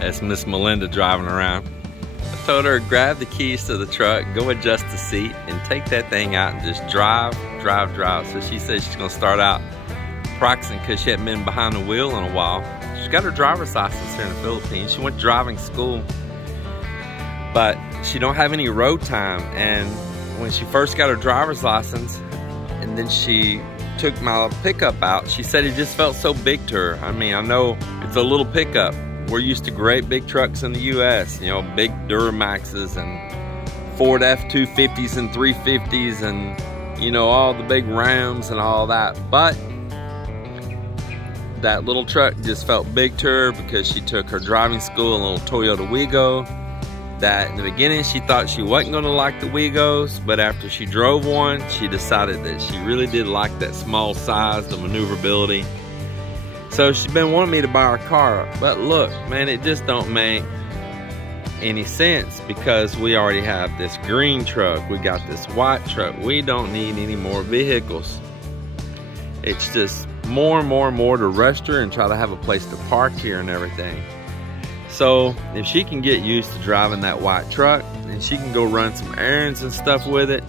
That's Miss Melinda driving around. I told her, grab the keys to the truck, go adjust the seat, and take that thing out and just drive. So she said she's gonna start out practicing because she hadn't been behind the wheel in a while. She's got her driver's license here in the Philippines. She went to driving school, but she don't have any road time. And when she first got her driver's license, and then she took my pickup out, she said it just felt so big to her. I mean, I know it's a little pickup. We're used to great big trucks in the US, you know, big Duramaxes and Ford F-250s and 350s and, you know, all the big Rams and all that. But that little truck just felt big to her because she took her driving school in a little Toyota Wigo. That in the beginning she thought she wasn't gonna like the Wigos, but after she drove one, she decided that she really did like that small size, the maneuverability. So she's been wanting me to buy her car, but look, man, it just don't make any sense because we already have this green truck, we got this white truck. We don't need any more vehicles. It's just more and more to rush her and try to have a place to park here and everything. So if she can get used to driving that white truck and she can go run some errands and stuff with it,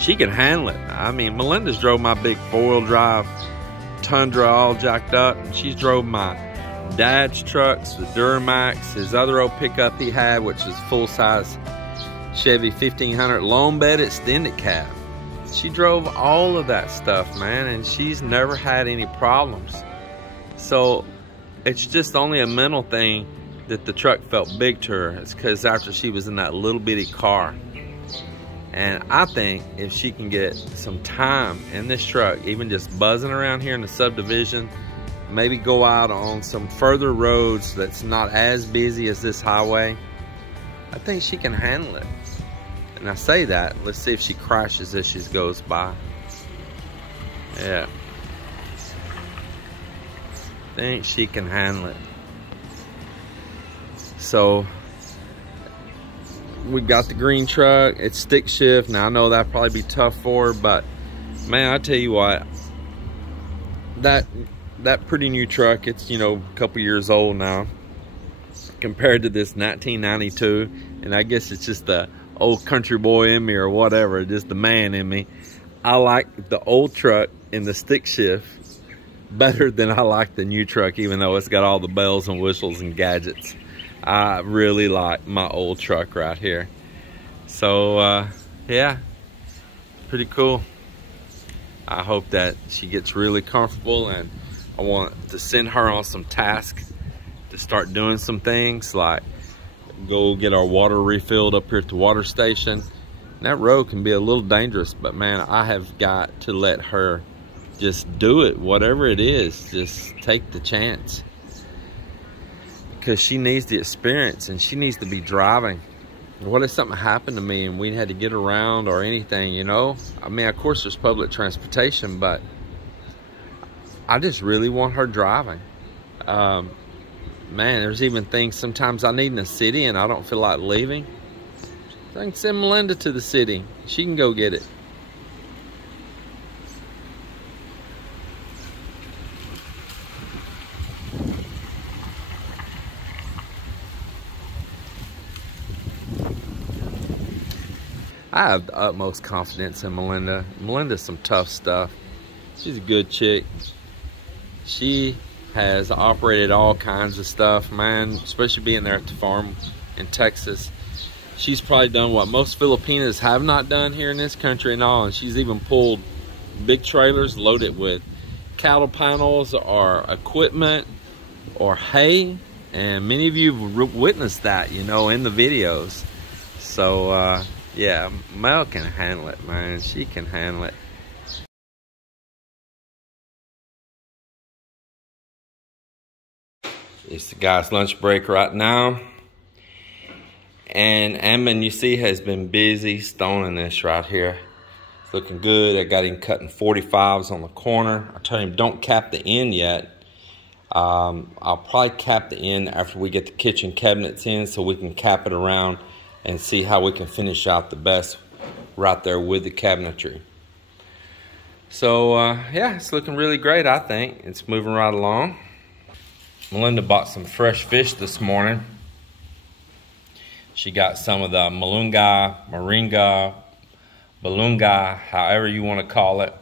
she can handle it. I mean, Melinda's drove my big 4-wheel drive Tundra all jacked up, and she's drove my dad's trucks, the Duramax, his other old pickup he had, which is full-size Chevy 1500 long bed extended cab. She drove all of that stuff, man, and she's never had any problems. So it's just only a mental thing that the truck felt big to her. It's because after she was in that little bitty car. And I think if she can get some time in this truck, even just buzzing around here in the subdivision, maybe go out on some further roads that's not as busy as this highway, I think she can handle it. And I say that, let's see if she crashes as she goes by. Yeah. I think she can handle it. So we got the green truck, it's stick shift. Now I know that'd probably be tough for her, but man, I tell you what, that pretty new truck, it's, you know, a couple years old now compared to this 1992, and I guess it's just the old country boy in me or whatever, just the man in me. I like the old truck in the stick shift better than I like the new truck, even though it's got all the bells and whistles and gadgets. I really like my old truck right here. So yeah, pretty cool. I hope that she gets really comfortable, and I want to send her on some tasks to start doing some things like go get our water refilled up here at the water station. And that road can be a little dangerous, but man, I have got to let her just do it, whatever it is. Just take the chance, because she needs the experience and she needs to be driving. What if something happened to me and we had to get around or anything, you know? I mean, of course there's public transportation, but I just really want her driving. Man, there's even things sometimes I need in the city and I don't feel like leaving. I can send Melinda to the city. She can go get it. I have the utmost confidence in Melinda. Melinda's some tough stuff. She's a good chick. She has operated all kinds of stuff, man, especially being there at the farm in Texas. She's probably done what most Filipinas have not done here in this country and all, and she's even pulled big trailers loaded with cattle panels or equipment or hay, and many of you have witnessed that, you know, in the videos. So yeah, Mel can handle it, man. She can handle it. It's the guy's lunch break right now. And Ammon, you see, has been busy stoning this right here. It's looking good. I got him cutting 45s on the corner. I told him don't cap the end yet. I'll probably cap the end after we get the kitchen cabinets in, so we can cap it around and see how we can finish out the best right there with the cabinetry. So yeah, it's looking really great, I think. It's moving right along. Melinda bought some fresh fish this morning. She got some of the moringa, belunga, however you want to call it,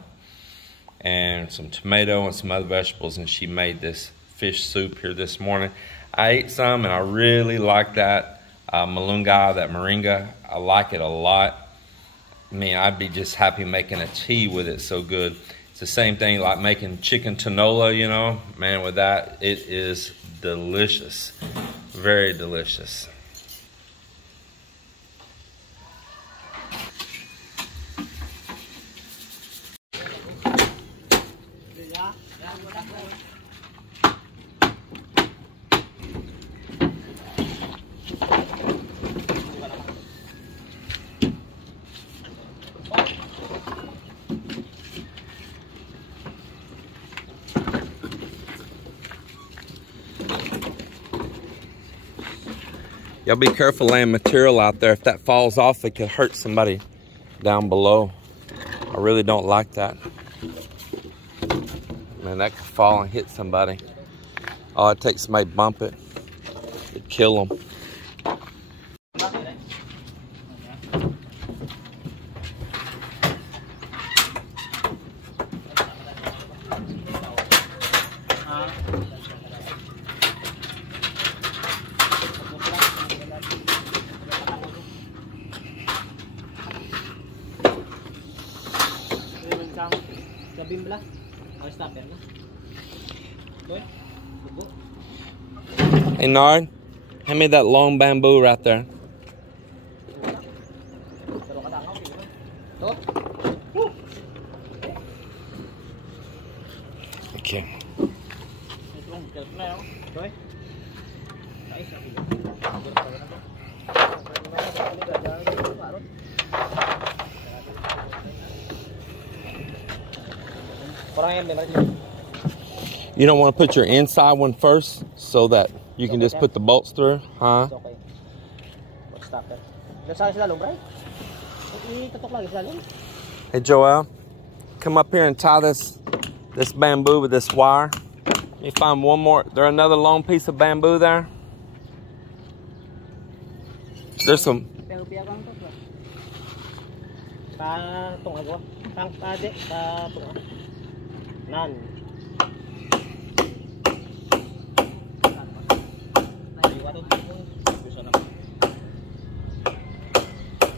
and some tomato and some other vegetables, and she made this fish soup here this morning. I ate some and I really like that moringa, that moringa. I like it a lot. I mean, I'd be just happy making a tea with it, so good. It's the same thing like making chicken tinola, you know. Man, with that, it is delicious. Very delicious. Y'all be careful laying material out there. If that falls off, it could hurt somebody down below. I really don't like that. Man, that could fall and hit somebody. All it takes somebody bump it. It'd kill them. Hey Nard, hand me that long bamboo right there. Okay. You don't want to put your inside one first so that you can just put the bolts through, huh? Hey Joel, come up here and tie this bamboo with this wire. Let me find one more. There's another long piece of bamboo there. There's some.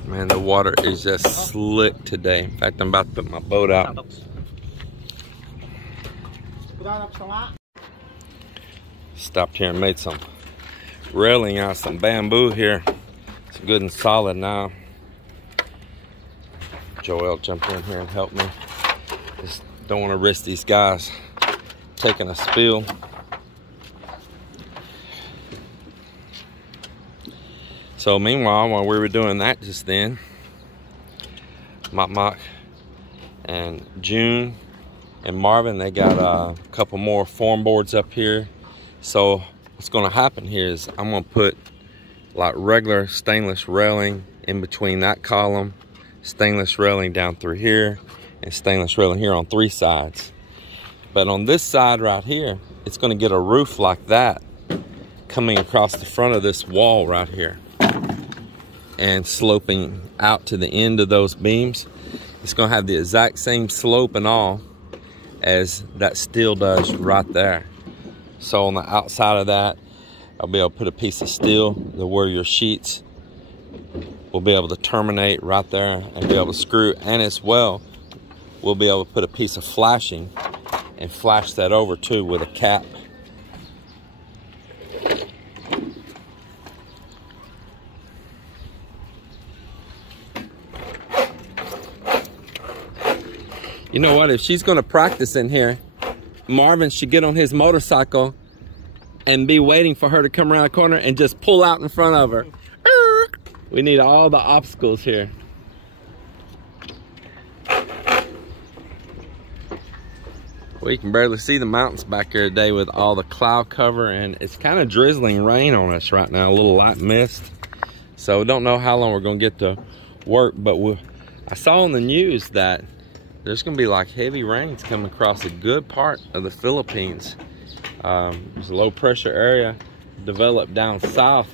Man, the water is just slick today. In fact, I'm about to put my boat out. Stopped here and made some railing out of some bamboo here. It's good and solid now. Joel jumped in here and helped me. Just don't want to risk these guys taking a spill. So meanwhile, while we were doing that just then, Mok and June and Marvin, they got a couple more form boards up here. So what's gonna happen here is I'm gonna put like regular stainless railing in between that column, stainless railing down through here, and stainless railing here on 3 sides. But on this side right here, it's gonna get a roof like that coming across the front of this wall right here and sloping out to the end of those beams. It's gonna have the exact same slope and all as that steel does right there. So on the outside of that, I'll be able to put a piece of steel where your sheets will be able to terminate right there and be able to screw, and as well, we'll be able to put a piece of flashing and flash that over too with a cap. You know what, if she's gonna practice in here, Marvin should get on his motorcycle and be waiting for her to come around the corner and just pull out in front of her. We need all the obstacles here. Well, you can barely see the mountains back here today with all the cloud cover, and it's kind of drizzling rain on us right now, a little light mist. So don't know how long we're gonna get to work, but I saw on the news that there's gonna be like heavy rains coming across a good part of the Philippines There's a low pressure area developed down south.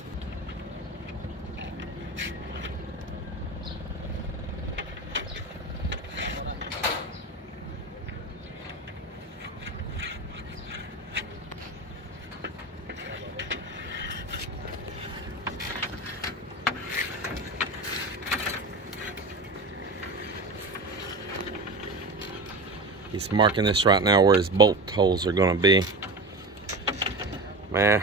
He's marking this right now where his bolt holes are going to be. Man,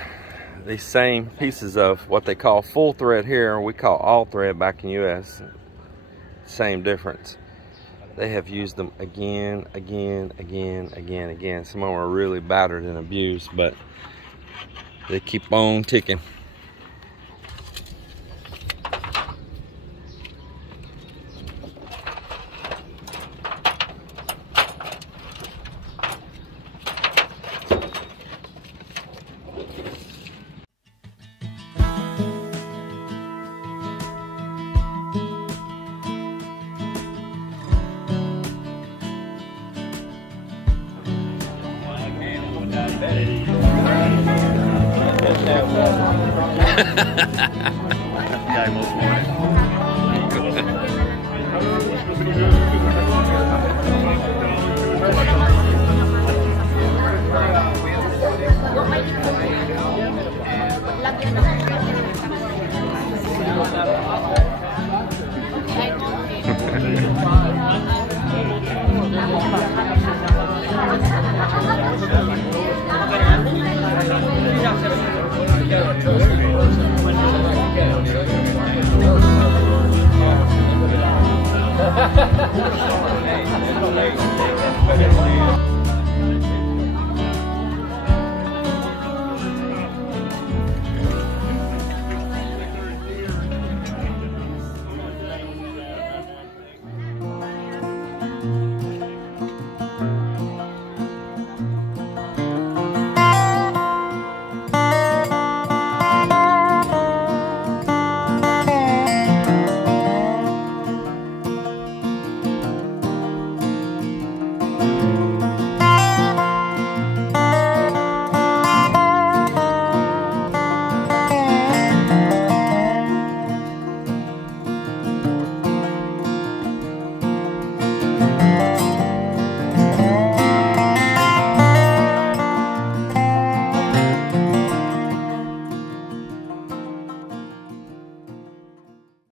these same pieces of what they call full thread here, we call all thread back in the US. Same difference. They have used them again. Some of them are really battered and abused, but they keep on ticking.